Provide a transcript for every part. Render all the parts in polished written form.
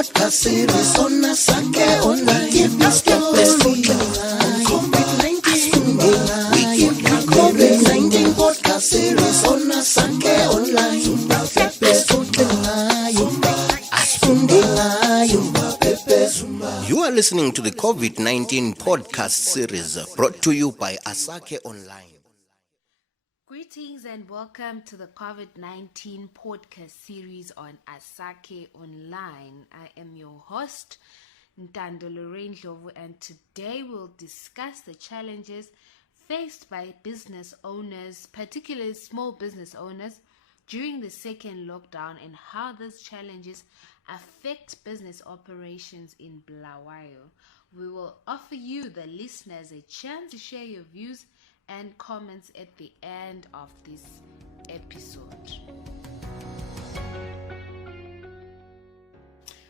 podcast series on Asake Online. Give us the best COVID-19. We give you COVID-19 podcast series on Asake Online. You are listening to the COVID-19 podcast series brought to you by Asake Online. Greetings and welcome to the COVID-19 podcast series on Asake Online. I am your host, Ntando Lorraine Ndlovu, and today we'll discuss the challenges faced by business owners, particularly small business owners, during the second lockdown and how those challenges affect business operations in Bulawayo. We will offer you, the listeners, a chance to share your views and comments at the end of this episode.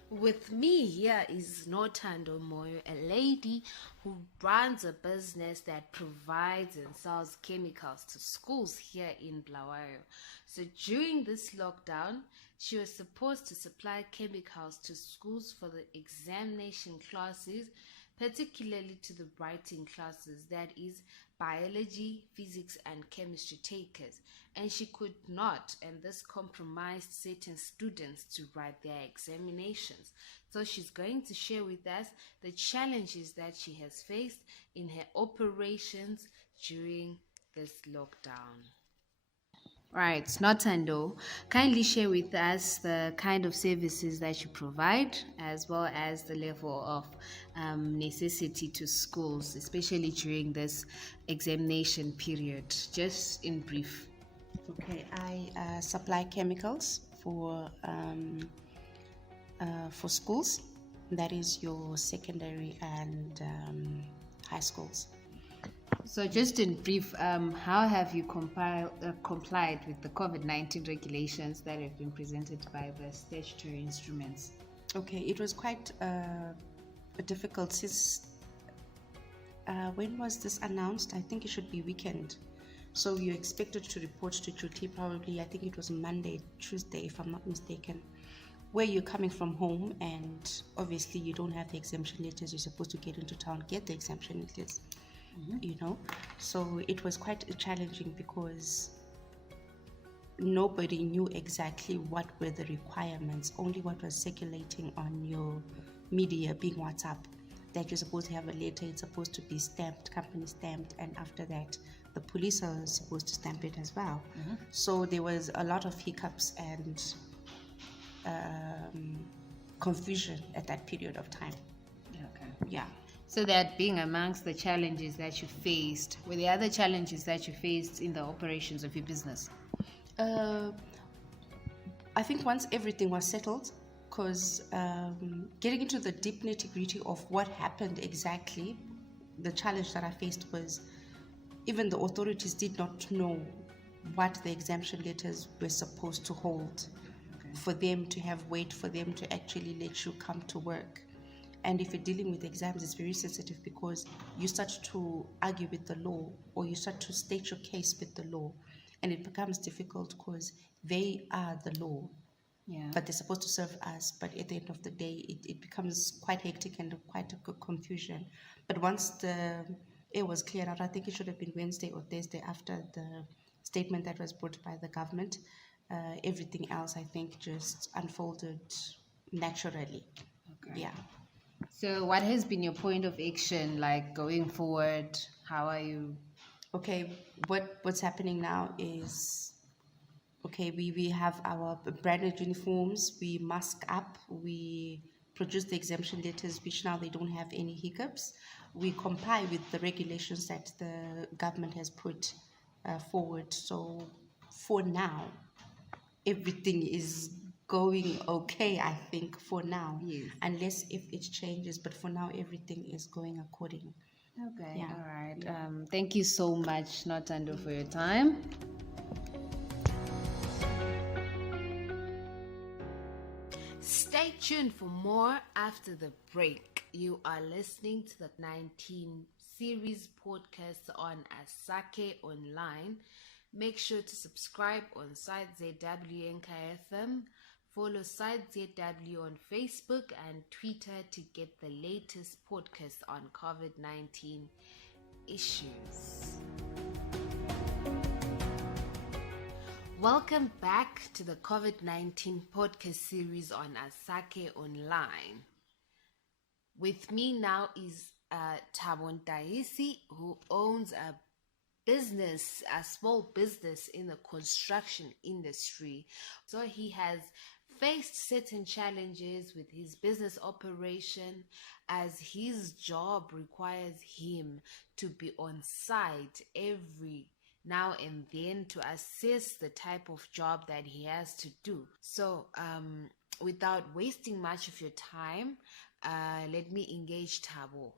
With me here is Nothando Moyo, a lady who runs a business that provides and sells chemicals to schools here in Bulawayo. So during this lockdown, she was supposed to supply chemicals to schools for the examination classes, particularly to the writing classes, that is biology, physics and chemistry takers, and she could not, and this compromised certain students to write their examinations. So she's going to share with us the challenges that she has faced in her operations during this lockdown. Right, Nothando, kindly share with us the kind of services that you provide, as well as the level of necessity to schools, especially during this examination period. Just in brief. Okay, I supply chemicals for schools. That is your secondary and high schools. So just in brief, how have you complied with the COVID-19 regulations that have been presented by the statutory instruments? Okay, it was quite difficult since, when was this announced? I think it should be weekend. So you're expected to report to duty probably, I think it was Monday, Tuesday, if I'm not mistaken, where you're coming from home and obviously you don't have the exemption letters. You're supposed to get into town, get the exemption letters. You know, so it was quite challenging because nobody knew exactly what were the requirements, only what was circulating on your media, being WhatsApp, that you're supposed to have a letter, it's supposed to be stamped, company stamped, and after that the police are supposed to stamp it as well. So there was a lot of hiccups and confusion at that period of time. Yeah. So that being amongst the challenges that you faced, were there other challenges that you faced in the operations of your business? I think once everything was settled, because getting into the deep nitty-gritty of what happened exactly, the challenge that I faced was even the authorities did not know what the exemption letters were supposed to hold, for them to have weight, for them to actually let you come to work. And if you're dealing with exams, it's very sensitive because you start to argue with the law or you start to state your case with the law, and it becomes difficult because they are the law, but they're supposed to serve us. But at the end of the day, it becomes quite hectic and quite a good confusion. But once the air was cleared out, I think it should have been Wednesday or Thursday after the statement that was brought by the government, everything else I think just unfolded naturally. Yeah. So what has been your point of action, like going forward? How are you? Okay, what's happening now is, okay, we have our branded uniforms, we mask up, we produce the exemption letters, which now they don't have any hiccups. We comply with the regulations that the government has put forward. So for now, everything is going okay, I think, for now. Yes. Unless if it changes, but for now everything is going according. Okay, Yeah. all right. Thank you so much, Nothando, for your time. Stay tuned for more after the break. You are listening to the 19 series podcast on Asake Online. Make sure to subscribe on site ZWNKFM. Follow Side ZW on Facebook and Twitter to get the latest podcast on COVID-19 issues. Welcome back to the COVID-19 podcast series on Asake Online. With me now is Tabon Taisi, who owns a small business in the construction industry. So he has faced certain challenges with his business operation, as his job requires him to be on site every now and then to assess the type of job that he has to do. So without wasting much of your time, let me engage Tabo.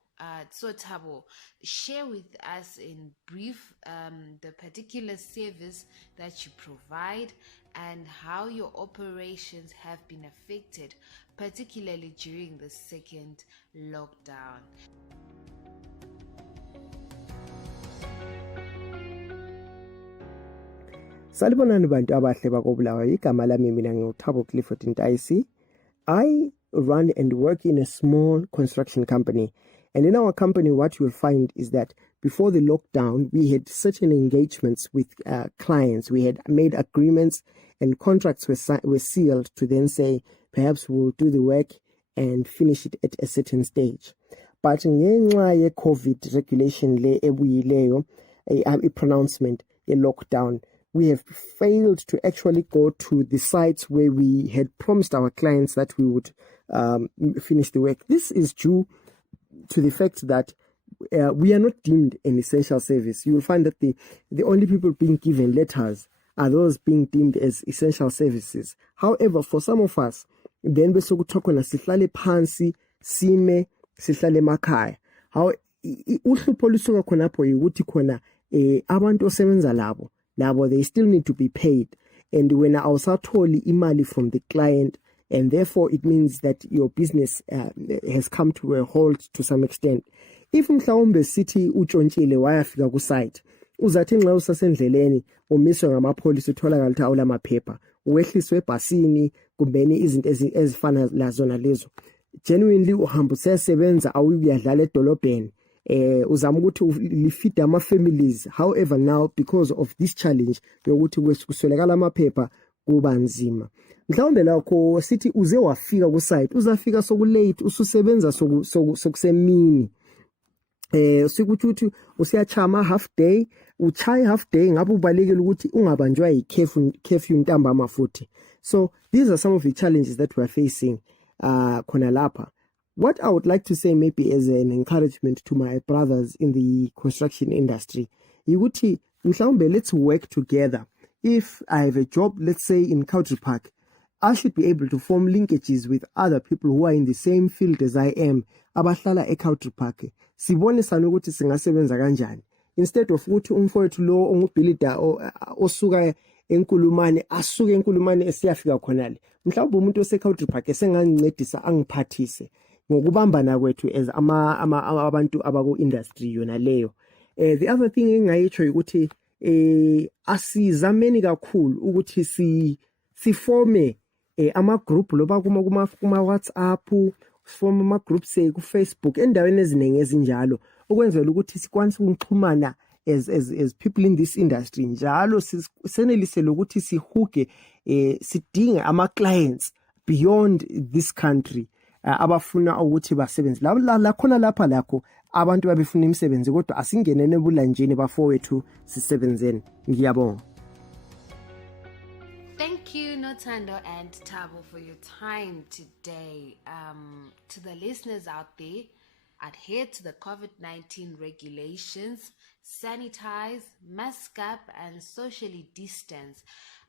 So Tabo, share with us in brief the particular service that you provide and how your operations have been affected, particularly during the second lockdown. Salibonani bantu abahle bakobulawayo, igama lami mina ngiuThabo Clifford Ntaisi. I run and work in a small construction company, and in our company what you'll find is that before the lockdown we had certain engagements with clients. We had made agreements and contracts were sealed to then say perhaps we'll do the work and finish it at a certain stage. But ngenxa ye-COVID regulation le ebuyileyo, a pronouncement, a lockdown, we have failed to actually go to the sites where we had promised our clients that we would finish the work. This is due to the fact that we are not deemed an essential service. You will find that the only people being given letters are those being deemed as essential services. However, for some of us, then besokuthokhona sihlale phansi sime sihlale emakhaya. How uhlupho olusuka khonapho ukuthi khona abantu osebenza labo they still need to be paid, and when awusatholi imali from the client, and therefore it means that your business has come to a halt to some extent. If mhlawumbe sithi utshontshile wayafika ku site, uzathi nxa usasendleleni umiswe ngamapholisa utholakala ukuthi awulamaphepha, uwehliswe ebhasini kumbeni izinto ezifana lazona lezo, genuinely uhamba usesebenza awuyadlala edolobheni, uzama ukuthi lifeed ama-families. However, now because of this challenge yokuthi kuswelakala amaphepha kuba nzima, mhlawumbe lakho sithi uze wafika ku site uzafika sokulate, ususebenza sokusemini, sikuthi usiyachama half day, uchaye half day, ngabe ubalekile ukuthi ungabanjwa yi-curfew ntambama futhi. So these are some of the challenges that we are facing khona lapha. What I would like to say maybe as an encouragement to my brothers in the construction industry, yukuthi mhlawumbe let's work together. If I have a job, let's say in Country Park, I should be able to form linkages with other people who are in the same field as I am, abahlala eCountry Park. Sibonisana ukuthi singasebenza kanjani. Instead of ukuthi umfowethu lo ongubhilida osuka enkulumane asuke enkulumane esiyafika khonale, mhlawumbe umuntu oseCountry Park esengangincedisa angiphathise ngokubambana kwethu as abantu abaku-industry yona leyo. The other thing engayitsho ukuthi asizameni kakhulu ukuthi sifome ama-group loba kuma-WhatsApp, sifome ama-groups ku-Facebook endaweni eziningi ezinjalo, ukwenzela ukuthi sikwanise ukuxhumana as people in this industry, njalo senelisele ukuthi sihuge sidinge ama-clients beyond this country abafuna ukuthi basebenze lakhona lapha lakho abantu babefuna imisebenzi, kodwa asingenene ebulanjeni bafowethu sisebenzeni. Ngiyabonga. Thank you, Notando and Tabo, for your time today. To the listeners out there, adhere to the COVID-19 regulations, sanitize, mask up, and socially distance.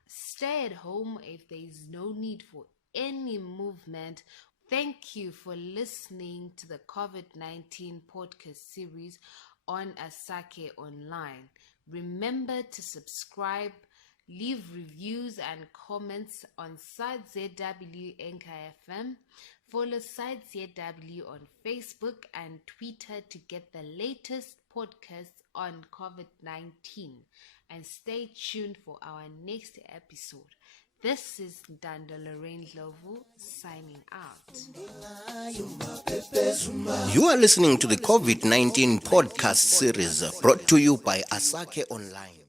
Stay at home if there is no need for any movement. Thank you for listening to the COVID-19 podcast series on Asake Online. Remember to subscribe, leave reviews and comments on Side ZW NKFM. Follow Side ZW on Facebook and Twitter to get the latest podcasts on COVID-19. And stay tuned for our next episode. This is Danda Lorraine Lovu signing out. You are listening to the COVID-19 podcast series brought to you by Asake Online.